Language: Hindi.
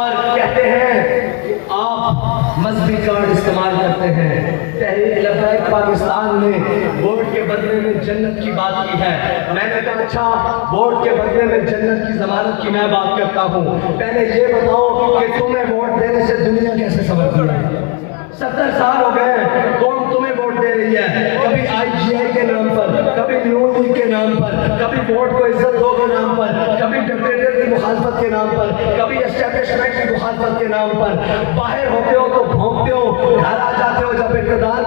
और कहते हैं कि आप मजहबी कार्ड इस्तेमाल करते हैं। तहरीक लब्बैक पाकिस्तान ने वोट के बदले में जन्नत की बात की है। मैंने कहा अच्छा, वोट के बदले में जन्नत की जमानत की मैं बात करता हूँ। पहले ये बताओ कि तुम्हें वोट देने से दुनिया कैसे समझती है? 70 साल हो गए कौन तुम्हें वोट दे रही है? कभी IGI के नाम पर, कभी नून लीग के नाम पर, कभी वोट को इज्जत दो के नाम पर, कभी डिक्टेटर की मुखालफत के नाम पर, कभी एस्टेब्लिशमेंट की मुखालफत के नाम पर। बाहर होते हो तो भौंकते हो, घर आ जाते हो जब इक़्तिदार